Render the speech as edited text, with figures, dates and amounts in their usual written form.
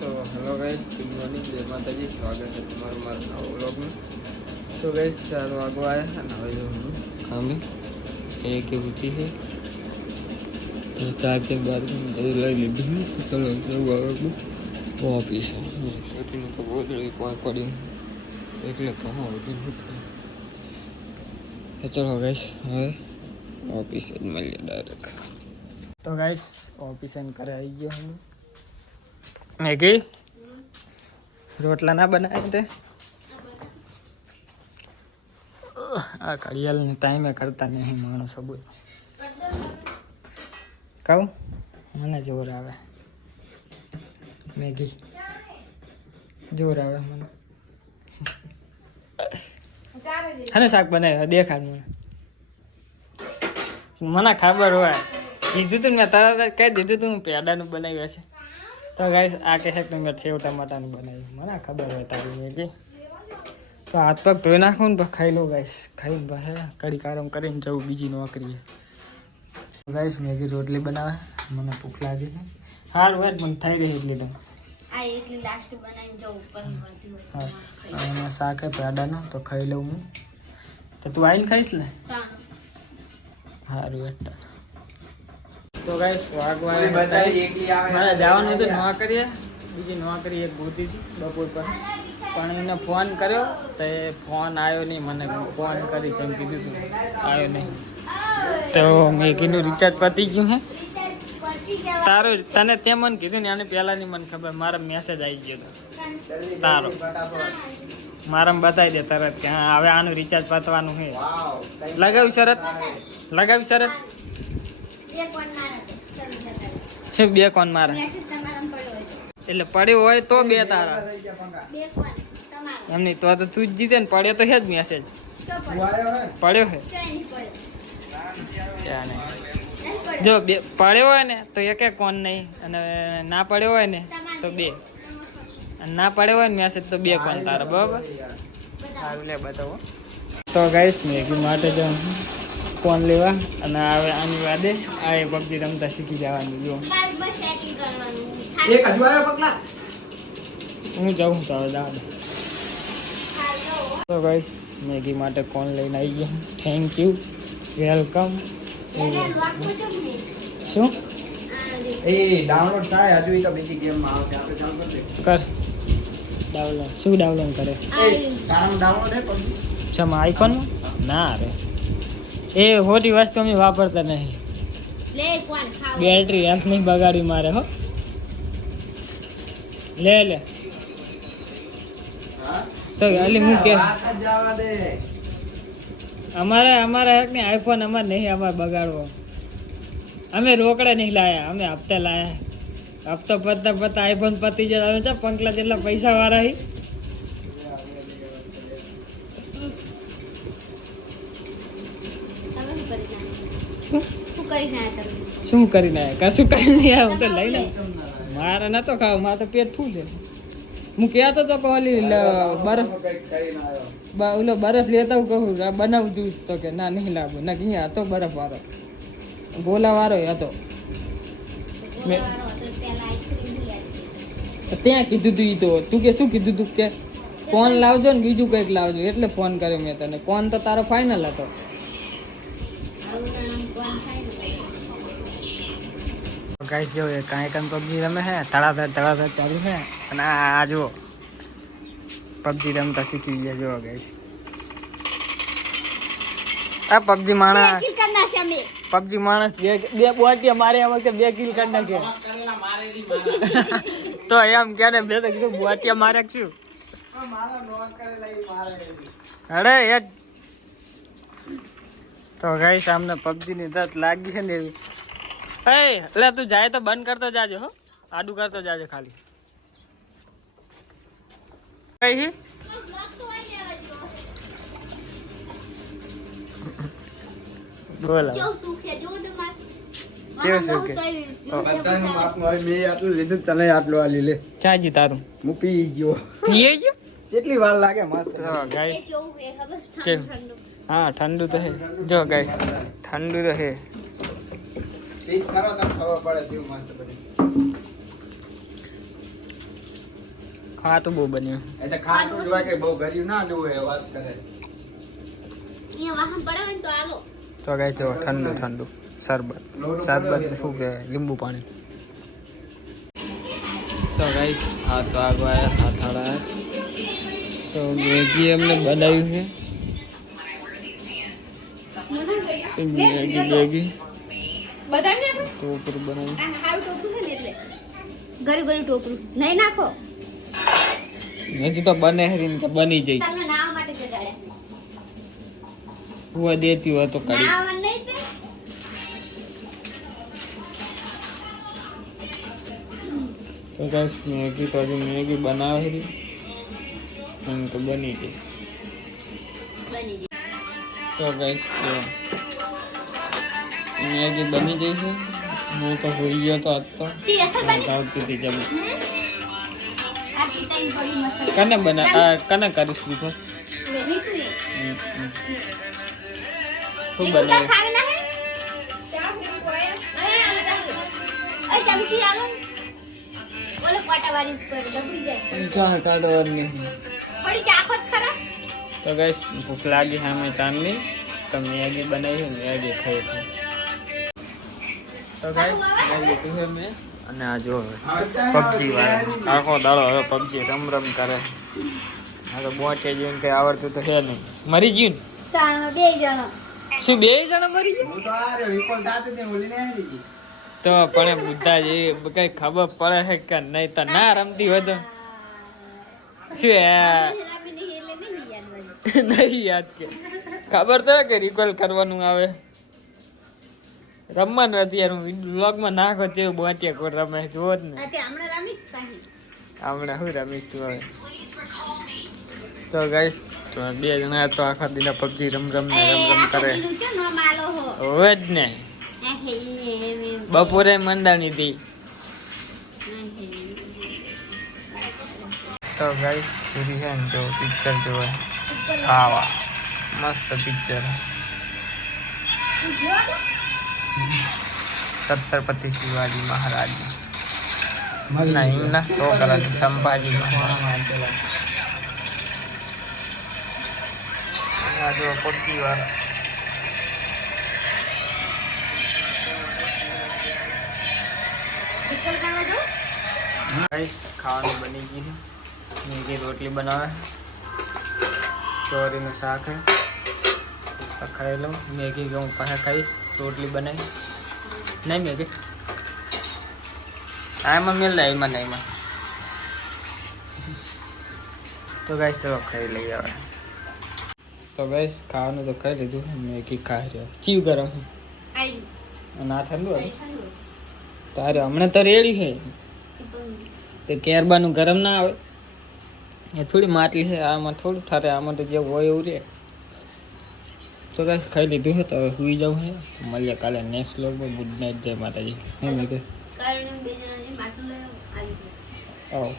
તો hello guys, good morning, જય માતાજી. સ્વાગત છે તમારું મારા નવા વ્લોગમાં. તો ગાઈસ 4 વાગવા આવ્યા છે ને હવે હું કામે એ કે ઉઠી છે તો ચાર્જિંગ બાર્જિંગ બધું લઈ લીધું તો ચલો જવું આગળ ઓફિસ. છોકરીનું તો ગોદડી કોઈ પડ્યું એટલે તો હા બધું તો ચલો ગાઈસ હવે ઓફિસ જ મળીએ ડાયરેક્ટ. તો ગાઈસ ઓફિસ કરે આવી ગયો હું મેગી રોટલા ના બનાવે તે આ ઘડિયાળને ટાઈમે કરતા નહીં માણસો બોલ કહું મને જોર આવે મેગી જોર આવે મને અને શાક બનાવ્યું દેખાડ મને ખબર હોય કીધું તું મેં તરત જ કહી દીધું તું પેડાનું બનાવ્યું હશે. તો ગાઈસ આ કહે છે કે મેં સેવ ટમાટાનું બનાવ્યું મને ખબર હોય તારી મેગી. તો હાથ પગ ધોઈ નાખું ને તો ખાઈ લો ગાઈસ. ખાઈને પછી કડી આરામ કરીને જવું બીજી નોકરીએ. ગાઈસ મેગી રોટલી બનાવે મને ભૂખ લાગી છે. સારું હોય પણ થઈ રહી એટલી તો હા શાક હે પેડાનું તો ખાઈ લઉં હું. તો તું આવીને ખાઈશ ને સારું એટલે. તો ગાઈસ વાગવા મારે જવાનું હતું નોકરીએ બીજી નોકરી એક ગોતી હતી બપોર પર પણ એને ફોન કર્યો તો એ ફોન આવ્યો નહીં. મને ફોન કરીશ એમ કીધું હતું આવ્યો નહીં. તો મેગીનું રિચાર્જ પતી ગયું હે તારું તને તે મને કીધું ને એને પહેલાંની મને ખબર મારા મેસેજ આવી ગયો હતો તારો મારામાં બતાવી દે તરત કે હા હવે આનું રિચાર્જ પતવાનું છે. લગાવી શરત શું બે કોણ મારા એટલે પડ્યો હોય તો બે તારા એમની તો તું જ જીતે ને પડ્યો તો છે જ મેસેજ પડ્યો છે જો બે પડ્યો હોય ને તો એક કોણ નહીં અને ના પડ્યો હોય ને તો બે અને ના પડ્યો હોય ને મેસેજ તો બે કોણ તારા બરાબર સારું લે બતાવો. તો ગાઈસ મેગી માટે જ ફોન લેવા અને હવે આની વાદે આ એ પબજી રમતા શીખી જવાનું. જો હું જાઉં તો હવે દાદા. તો ગાઈસ મેગી માટે કોણ લઈને આવી ગયા. Thank you welcome. શું એ ડાઉનલોડ થાય હજુ તો બીજી ગેમમાં આવશે આપણે ડાઉનલોડ કર ડાઉનલોડ શું ડાઉનલોડ કરે ડાઉનલોડ હે પણ શેમાં આઈફોનમાં ના રે એ ખોટી વસ્તુ અમે વાપરતા નહીં. બેટરી એમ નહીં બગાડી મારે હો. લે તો અલી હું કે અમારે હક ને આઈફોન અમારે નહીં અમારે બગાડવો. અમે રોકડે નહીં લાયા અમે હપ્તે લાયા. હપ્તો પતા આઈફોન પતી જાય આવે છે પંકલા જેટલા પૈસા વાળા શું કરીને કશું કરી નહીં હું તો લઈને મારે નતો ખાવ મારે તો પેટ ફૂલ છે. હું કહેતો તો કોલી બરફ ઓલો બરફ લેતા હું કહું બનાવું જૂસ તો કે ના નહીં લાવું ના અહીંયા હતો બરફ વાળો ગોલા વાળો હતો ત્યાં કીધું તું તો તું કે શું કીધું તું કે કોણ લાવજો ને બીજું કંઈક લાવજો એટલે ફોન કર્યો મેં તને. કોણ તો તારો ફાઇનલ હતો. ગાઈસ જો એ કાંઈ પબજી રમે છે તળાતર ચાલુ છે અને આ જો પબજી રમતા શીખી ગયા. જો ગાઈસ આ પબજી માણસ બે બોટિયા મારે આ વખતે 2 કિલ કરી નાખે તો એમ કે ને બે તો કીધું બોટિયા મારે શું અરે એક તો ગાઈસ આમને પબજી ની લત લાગી છે ને એવી. એટલે તું જાય તો બંધ કરતો જાજો હો આડું કરતો જાજો ખાલી કઈ બોલો ચાજી તારું હું પી ગયો. પીએ ગયો કેટલી વાર લાગે મસ્ત ગાઈસ. હા ઠંડુ તો હે જો ગાઈસ ઠંડુ તો હે. પીક કરો તો ખબર પડે જેવું મસ્ત બની. ખાતું બહુ બન્યું. એટલે ખાતું જ હોય કે બહુ ગળ્યું ના જોવે એ વાત કરે. અહીંયા વાહન પડાવે ને તો આલો. તો ગાઈસ જો ઠંડુ ઠંડુ શરબત શું કે લીંબુ પાણી. તો ગાઈસ આ તો આગળ હાથ આડા તો મેગી એમને બનાવ્યું છે. મેગી બધાને ટોપરું બનાવ્યું. આ હારું ટોપરું છે ને એટલે ગરી ટોપરું નહીં નાખો. હજી તો બને હરીને કે બની જઈ તમને નાવા માટે જગાડ્યા. હુવા દેતી હોય તો કરી. નાવા નહીં તે તો ગાઈસ મેગી તો હજી મેગી બનાવે છે એમ તો બની ગઈ. બની ગઈ. તો ગાઈસ મેગી બની ગઈ છે. હું તો ભૂલી ગયો તો આજ તો સી અસર બની. આવતી હતી જમ આ ટીટાઈ બડી મસાલા કને બના કને કરીશ દીધો વેની તું શું નિકુતા બનાવે ખાવે ના હે ચા ફરી કોયા એ ચમચી આલો બોલે પાટાવાળી ઉપર ડબડી જાય ચા કાઢવાની પડી ચાખો જ ખરા. તો ગાઈસ ભૂખ લાગી છે અમે ચાંદની તો મેગી બનાવી મેગી ખાઈ. તો ગાઈસ લીધું છે મેં અને આ જો પબજી વાળા આખો દાડો હવે પબજી રમ કરે. આ તો બોટે જેવું કઈ આવડતું તો છે નહીં. મરી ગયું ને તાનો બે જણો શું 2 જણા મરી ગયા? હું તો આ રહ્યો વિકોલ દાંત ને ઓલીને આવી ગઈ. તો પણ બુદ્ધા જે કઈ ખબર પડે છે કે નહીં તો ના રમતી હોય તો શું રામી નહીં એટલે નહીં યાદ વાળી. નહીં યાદ કે ખબર તો કે રિકોલ કરવાનું આવે રમવાનું અત્યારે હું વ્લોગમાં નાખો છે બોટિયા કોર રમે જોવો જ ને. આ તે હમણાં રમીશ પાહી. હમણાં શું રમીશ તું હવે? તો ગાઈસ તો 2 જણા તો આખા દિન પબજી રમ કરે આખા ચો નો માલો હો. હવે જ ને આ હે એમ બપોરે મંદાની હતી. તો ગાઈસ સુરી છે ને જો પિક્ચર જોવે છાવા મસ્ત પિક્ચર છત્રપતિ શિવાજી મહારાજ ના એમના છોકરા સંભાજી મહારાજ. આ જો પબજી વાળા ચિકન કરવા દો. ગાઈસ ખાવાનું બની ગયું છે. મેગી રોટલી બનાવે ચોરીનું શાક હે તો ખાઈ લઉં. મેગી હું પાસે ખાઈશ રોટલી બનાવી નહીં મેગી આમાં મેળ લે એમાં નહીં એમાં. તો ગાઈસ તો ખાઈ લઈએ હવે. તો ગાઈસ ખાવાનું તો ખાઈ લીધું મેગી ખાઈ રહ્યો ચીવ ગરમ આઈ અને આ ઠંડુ હતું ઠંડુ. તારે હમણાં તો રેડી છે તે કેરબાનું ગરમ ના આવે એ થોડી માટલી છે આમાં થોડું ઠરે આમાં તો જે હોય એવું રહે. તો ગાઈસ ખાઈ લીધું છે તો હવે સુઈ જવું છે. મળીએ કાલે નેક્સ્ટ વ્લોગમાં. ગુડ નાઇટ જય માતાજી. હું કીધું કારણ બે જણાની માટલું લઈ આવી. આવો.